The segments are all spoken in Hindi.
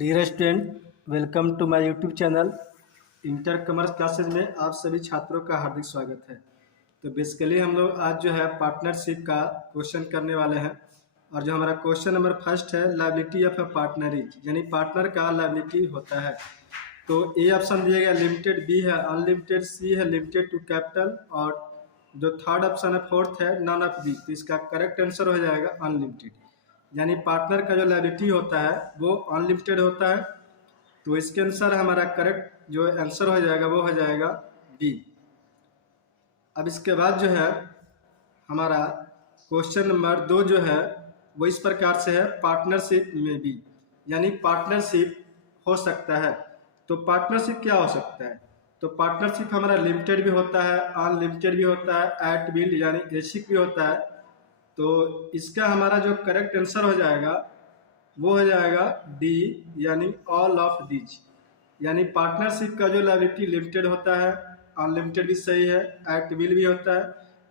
Dear student, welcome to my YouTube channel inter commerce classes में आप सभी छात्रों का हार्दिक स्वागत है। तो बेसिकली हम लोग आज जो है पार्टनरशिप का क्वेश्चन करने वाले हैं और जो हमारा क्वेश्चन नंबर फर्स्ट है लायबिलिटी ऑफ अ पार्टनरीज, यानी पार्टनर का लायबिलिटी होता है। तो ए ऑप्शन दिया गया लिमिटेड, बी है अनलिमिटेड, सी है लिमिटेड टू कैपिटल और जो थर्ड ऑप्शन है फोर्थ है नॉन ऑफ दी। तो इसका करेक्ट आंसर हो जाएगा अनलिमिटेड, यानी पार्टनर का जो लायबिलिटी होता है वो अनलिमिटेड होता है। तो इसके अनुसार हमारा करेक्ट जो आंसर हो जाएगा वो हो जाएगा बी। अब इसके बाद जो है हमारा क्वेश्चन नंबर 2 जो है वो इस प्रकार से है पार्टनरशिप में भी, यानी पार्टनरशिप हो सकता है। तो पार्टनरशिप क्या हो सकता है? तो पार्टनरशिप हमारा लिमिटेड भी होता है, अनलिमिटेड भी होता है, एट विल यानी एसिक भी होता है। तो इसका हमारा जो करेक्ट आंसर हो जाएगा वो हो जाएगा डी, यानी ऑल ऑफ दीज। यानी पार्टनरशिप का जो लायबिलिटी लिमिटेड होता है, अनलिमिटेड भी सही है, एट विल भी होता है,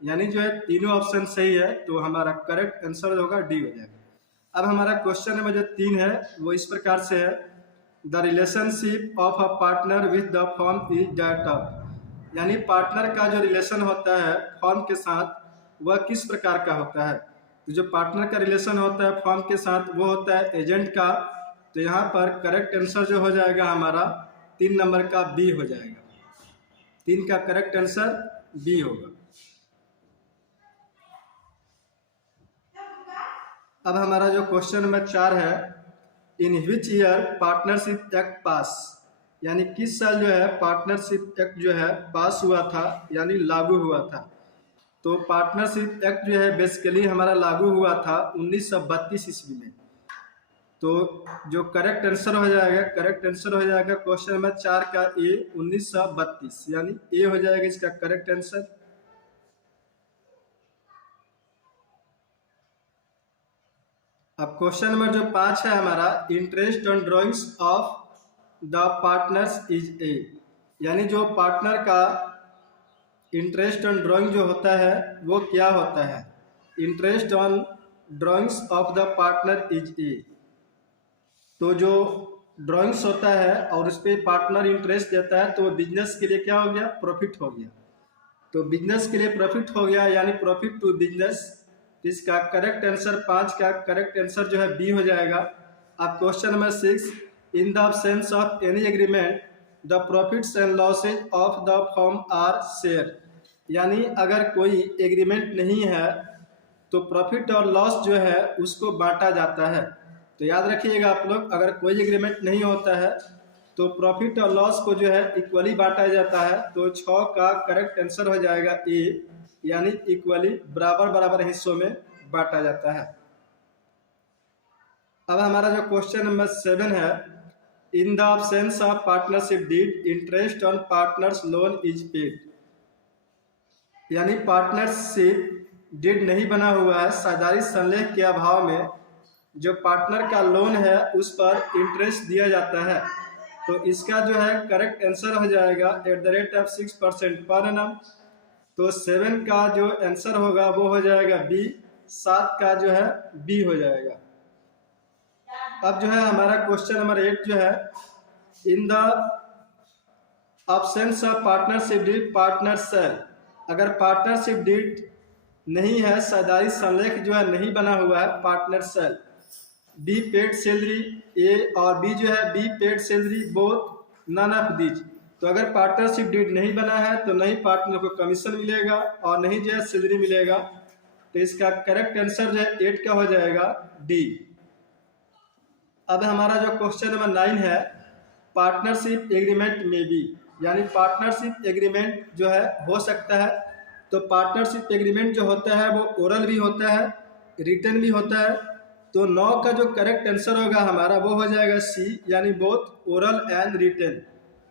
यानी जो है तीनों ऑप्शन सही है। तो हमारा करेक्ट आंसर होगा डी हो जाएगा। अब हमारा क्वेश्चन नंबर जो 3 है वो इस प्रकार से है the relationship of a partner with the firm is that of, यानी पार्टनर का जो रिलेशन होता है फर्म के साथ वह किस प्रकार का होता है। तो जो पार्टनर का रिलेशन होता है फर्म के साथ वो होता है एजेंट का। तो यहाँ पर करेक्ट आंसर जो हो जाएगा हमारा 3 नंबर का बी हो जाएगा। 3 का करेक्ट आंसर बी होगा। अब हमारा जो क्वेश्चन नंबर 4 है in which year partnership act pass, यानी किस साल जो है पार्टनरशिप एक्ट जो है पास हुआ था, यानी लागू हुआ था। तो पार्टनरशिप एक्ट जो है बेसिकली हमारा लागू हुआ था 1932 ईस्वी में। तो जो करेक्ट आंसर हो जाएगा क्वेश्चन नंबर 4 का ए 1932, यानी ए हो जाएगा इसका करेक्ट आंसर। अब क्वेश्चन नंबर जो 5 है हमारा interest on drawings of the partners is a, यानी जो पार्टनर का इंटरेस्ट ऑन ड्राइंग जो होता है वो क्या होता है। Interest on drawings of the partner is a, तो जो ड्राइंग्स होता है और उस पर पार्टनर इंटरेस्ट देता है तो वो बिजनेस के लिए क्या हो गया, प्रॉफिट हो गया। तो बिजनेस के लिए प्रॉफिट हो गया, यानी प्रॉफिट टू बिजनेस। इसका करेक्ट आंसर 5 का करेक्ट आंसर जो है बी हो जाएगा। अब question number 6 in the absence of any agreement the profits and losses of the firm are share, यानी अगर कोई एग्रीमेंट नहीं है तो प्रॉफिट और लॉस जो है उसको बांटा जाता है। तो याद रखिएगा आप लोग, अगर कोई एग्रीमेंट नहीं होता है तो प्रॉफिट और लॉस को जो है इक्वली बांटा जाता है। तो 6 का करेक्ट आंसर हो जाएगा ए, यानी इक्वली बराबर बराबर हिस्सों में बांटा जाता है। अब हमारा जो क्वेश्चन नंबर 7 है in the absence of partnership deed interest on partners loan is paid, यानी पार्टनरशिप डीड नहीं बना हुआ है, साझेदारी संलेख के अभाव में जो पार्टनर का लोन है उस पर इंटरेस्ट दिया जाता है। तो इसका जो है करेक्ट आंसर हो जाएगा @6% पर एनम। तो 7 का जो आंसर होगा वो हो जाएगा बी, 7 का जो है बी हो जाएगा। अब जो है हमारा क्वेश्चन नंबर 8 जो है in the absence of partnership deed partner sell, अगर पार्टनरशिप डीड नहीं है, साझेदारी संलेख जो है नहीं बना हुआ है, partner shall be paid salary, A और बी जो है be paid salary both none of these. तो अगर पार्टनरशिप डीड नहीं बना है तो नहीं पार्टनर को कमीशन मिलेगा और नहीं जो है सैलरी मिलेगा। तो इसका करेक्ट आंसर जो है 8 का हो जाएगा डी। अब हमारा जो क्वेश्चन नंबर 9 है पार्टनरशिप एग्रीमेंट में भी, यानी पार्टनरशिप एग्रीमेंट जो है हो सकता है। तो पार्टनरशिप एग्रीमेंट जो होता है वो ओरल भी होता है, रिटन भी होता है। तो 9 का जो करेक्ट आंसर होगा हमारा वो हो जाएगा सी, यानी बोथ ओरल एंड रिटन।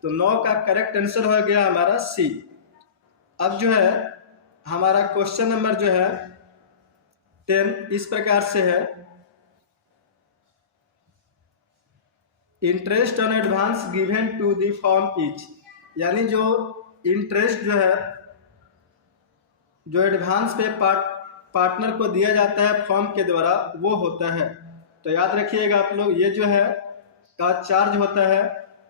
तो 9 का करेक्ट आंसर हो गया हमारा सी। अब जो है हमारा क्वेश्चन नंबर जो है 10 इस प्रकार से है interest on advance given to the firm each, यानी जो इंटरेस्ट जो है जो एडवांस पे पार्टनर को दिया जाता है फर्म के द्वारा वो होता है। तो याद रखिएगा आप लोग, ये जो है का चार्ज होता है,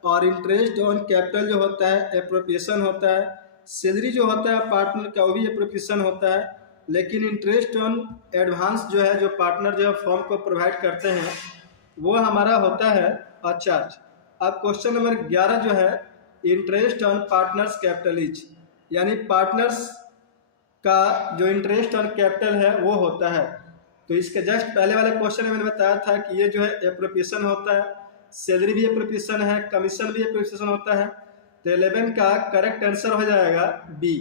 और इंटरेस्ट ऑन कैपिटल जो होता है एप्रोप्रिएशन होता है। सैलरी जो होता है पार्टनर का वो भी एप्रोप्रिएशन होता है, लेकिन इंटरेस्ट ऑन एडवांस जो है जो पार्टनर जो है फॉर्म को प्रोवाइड करते हैं वो हमारा होता है चार्ज। अब क्वेश्चन नंबर 11 जो है interest on partners capital is, यानी पार्टनर्स का जो इंटरेस्ट ऑन कैपिटल है वो होता है। तो इसके जस्ट पहले वाले क्वेश्चन में मैंने बताया था कि ये जो है एप्रोप्रिएशन होता है, सैलरी भी एप्रोप्रिएशन है, कमीशन भी एप्रोप्रिएशन होता है। तो 11 का करेक्ट आंसर हो जाएगा बी।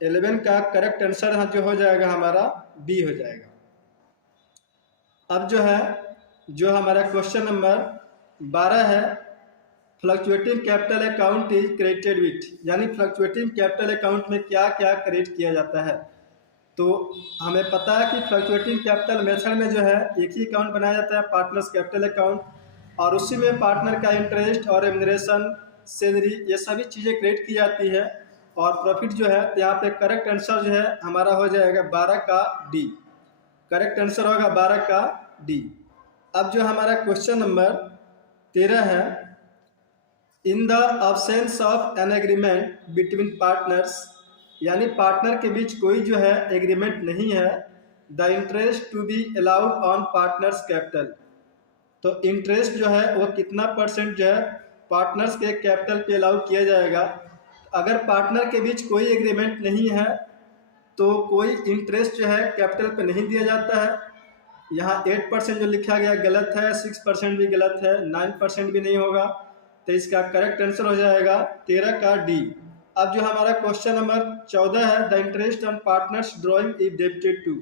11 का करेक्ट आंसर जो हो जाएगा हमारा बी हो जाएगा। अब जो हमारा क्वेश्चन नंबर 12 है, fluctuating capital account is credited with, यानी फ्लक्चुएटिंग कैपिटल अकाउंट में क्या क्या क्रेडिट किया जाता है। तो हमें पता है कि फ्लक्चुएटिंग कैपिटल मेथड में जो है एक ही अकाउंट बनाया जाता है पार्टनर्स कैपिटल अकाउंट, और उसी में पार्टनर का इंटरेस्ट और रेम्यूनरेशन, सैलरी, ये सभी चीज़ें क्रेडिट की जाती है। और प्रॉफिट जो है यहाँ पे करेक्ट आंसर जो है हमारा हो जाएगा 12 का डी। करेक्ट आंसर होगा 12 का डी। अब जो हमारा क्वेश्चन नंबर 13 है, in the absence of an agreement between partners, यानी पार्टनर के बीच कोई जो है एग्रीमेंट नहीं है, the interest to be allowed on partners capital. तो इंटरेस्ट जो है वो कितना परसेंट जो है पार्टनर्स के कैपिटल पे अलाउ किया जाएगा। अगर पार्टनर के बीच कोई एग्रीमेंट नहीं है तो कोई इंटरेस्ट जो है कैपिटल पे नहीं दिया जाता है। यहाँ 8% जो लिखा गया गलत है, 6% भी गलत है, 9% भी नहीं होगा। तो इसका करेक्ट आंसर हो जाएगा 13 का डी। अब जो हमारा क्वेश्चन नंबर 14 है, the interest on partners drawing is debited to,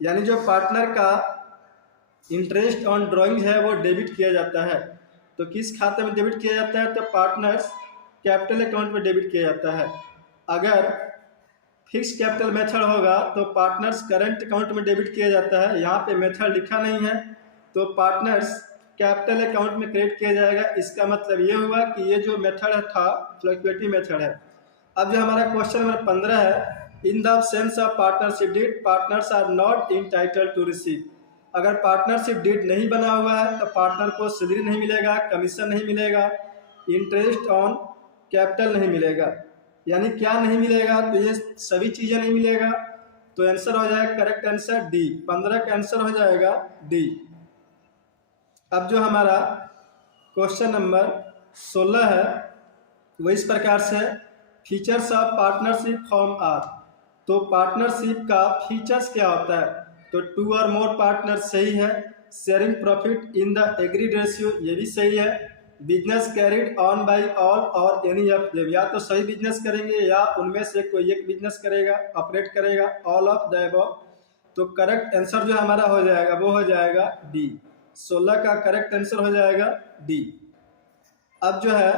यानी जो पार्टनर का इंटरेस्ट ऑन ड्राइंग है वो डेबिट किया जाता है। तो किस खाते में डेबिट किया जाता है, तो पार्टनर्स कैपिटल अकाउंट में डेबिट किया जाता है। अगर फिक्स कैपिटल मेथड होगा तो पार्टनर्स करंट अकाउंट में डेबिट किया जाता है। यहाँ पे मेथड लिखा नहीं है तो पार्टनर्स कैपिटल अकाउंट में क्रेडिट किया जाएगा। इसका मतलब ये हुआ कि ये जो मेथड था फ्लक्चुएटिंग मेथड है। अब जो हमारा क्वेश्चन नंबर 15 है, in the sense of partnership deed partners are not entitled to receive. अगर पार्टनरशिप डीड नहीं बना हुआ है तो पार्टनर को सैलरी नहीं मिलेगा, कमीशन नहीं मिलेगा, इंटरेस्ट ऑन कैपिटल नहीं मिलेगा। यानी क्या नहीं मिलेगा, तो ये सभी चीज़ें नहीं मिलेगा। तो आंसर हो जाएगा करेक्ट आंसर डी। 15 का आंसर हो जाएगा डी। अब जो हमारा क्वेश्चन नंबर 16 है वो इस प्रकार से, features of partnership form are. तो पार्टनरशिप का फीचर्स क्या होता है, तो 2 और मोर पार्टनर सही है, sharing profit in the agreed ratio ये भी सही है, business carried on by all और एनी ऑफ देम, या तो सही बिजनेस करेंगे या उनमें से कोई एक बिजनेस करेगा, ऑपरेट करेगा, ऑल ऑफ द अबव। तो करेक्ट आंसर जो हमारा हो जाएगा वो हो जाएगा डी। 16 का करेक्ट आंसर हो जाएगा डी। अब जो है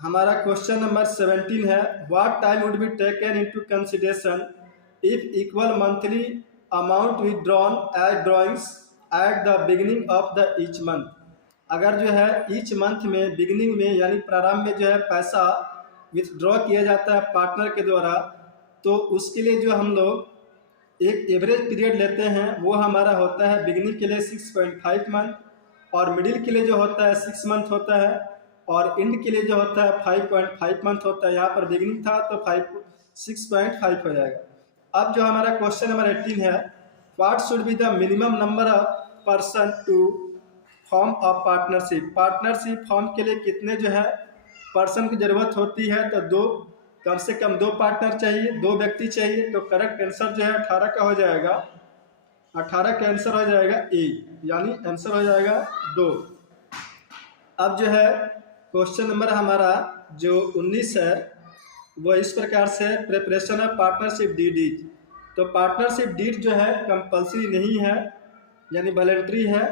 हमारा क्वेश्चन नंबर 17 है, what time would be taken into consideration if equal monthly amount withdrawn as drawings at the beginning of the each month. अगर जो है ईच मंथ में बिगिनिंग में यानी प्रारंभ में जो है पैसा विथड्रॉ किया जाता है पार्टनर के द्वारा, तो उसके लिए जो हम लोग एक एवरेज पीरियड लेते हैं वो हमारा होता है बिगिनिंग के लिए 6.5 मंथ, और मिडिल के लिए जो होता है 6 मंथ होता है, और एंड के लिए जो होता है 5.5 मंथ होता है। यहाँ पर बिगिनिंग था तो 6.5 हो जाएगा। अब जो हमारा क्वेश्चन नंबर 18 है, what should be the minimum number of person to form of partnership. Partnership form के लिए कितने जो है पर्सन की जरूरत होती है, तो कम से कम 2 पार्टनर चाहिए, 2 व्यक्ति चाहिए। तो करेक्ट आंसर जो है 18 का हो जाएगा, 18 का आंसर हो जाएगा ए, यानी आंसर हो जाएगा 2। अब जो है क्वेश्चन नंबर हमारा जो 19 है वो इस प्रकार से, preparation of partnership deed is. तो पार्टनरशिप डीड जो है कंपल्सरी नहीं है, यानी वॉलंटरी है।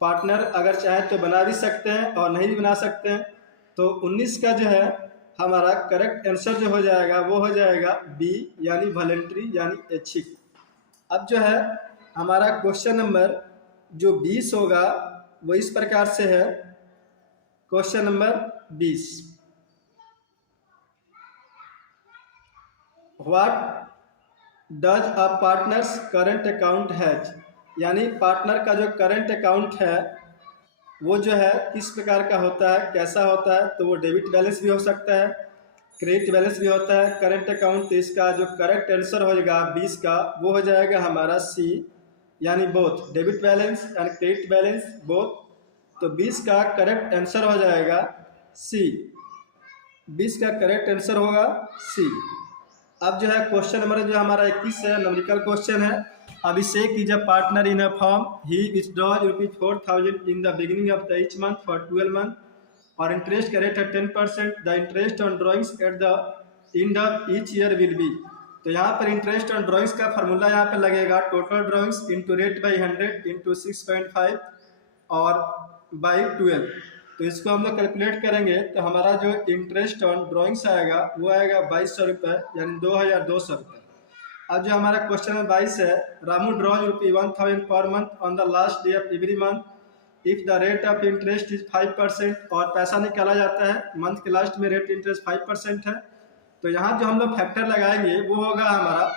पार्टनर अगर चाहे तो बना भी सकते हैं और नहीं भी बना सकते हैं। तो 19 का जो है हमारा करेक्ट आंसर जो हो जाएगा वो हो जाएगा बी, यानी वॉलंटरी यानी ऐच्छिक। अब जो है हमारा क्वेश्चन नंबर जो 20 होगा वो इस प्रकार से है, question number 20, what does a partners current account has. यानी पार्टनर का जो करंट अकाउंट है वो जो है किस प्रकार का होता है, कैसा होता है, तो वो डेबिट बैलेंस भी हो सकता है, क्रेडिट बैलेंस भी होता है, करंट अकाउंट। तो इसका जो करेक्ट आंसर होगा 20 का वो हो जाएगा हमारा सी, यानी both debit balance and credit balance both. तो 20 का करेक्ट आंसर हो जाएगा सी, 20 का करेक्ट आंसर होगा सी। अब जो है क्वेश्चन नंबर जो हमारा 21 है, न्यूमेरिकल क्वेश्चन है। Abhishek is a partner in a firm, he withdraws ₹4,000 in the beginning of the each month for 12 month और इंटरेस्ट का रेट है 10%। The interest on drawings at the end of each year will be. तो यहाँ पर इंटरेस्ट ऑन ड्रॉइंग्स का फार्मूला यहाँ पे लगेगा total drawings into rate by 100 into 6.5 और बाई 12। तो इसको हम लोग कैलकुलेट करेंगे तो हमारा जो इंटरेस्ट ऑन ड्रॉइंग्स आएगा वो आएगा 2200 रुपये, यानी 2200 रुपये। अब जो हमारा क्वेश्चन नंबर 22 है, Ramu draws ₹1000 per month on the last day of every month if the rate of interest is 5%। और पैसा निकाला जाता है मंथ के लास्ट में, रेट इंटरेस्ट 5% है। तो यहाँ जो हम लोग फैक्टर लगाएंगे वो होगा हमारा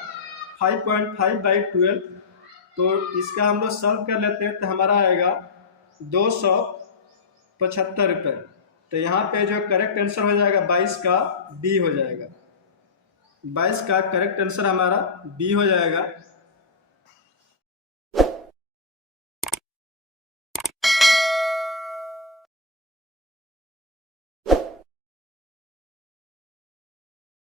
5.5/12। तो इसका हम लोग सॉल्व कर लेते हैं तो हमारा आएगा 275 रुपये। तो यहाँ पे जो करेक्ट आंसर हो जाएगा 22 का बी हो जाएगा, 22 का करेक्ट आंसर हमारा बी हो जाएगा।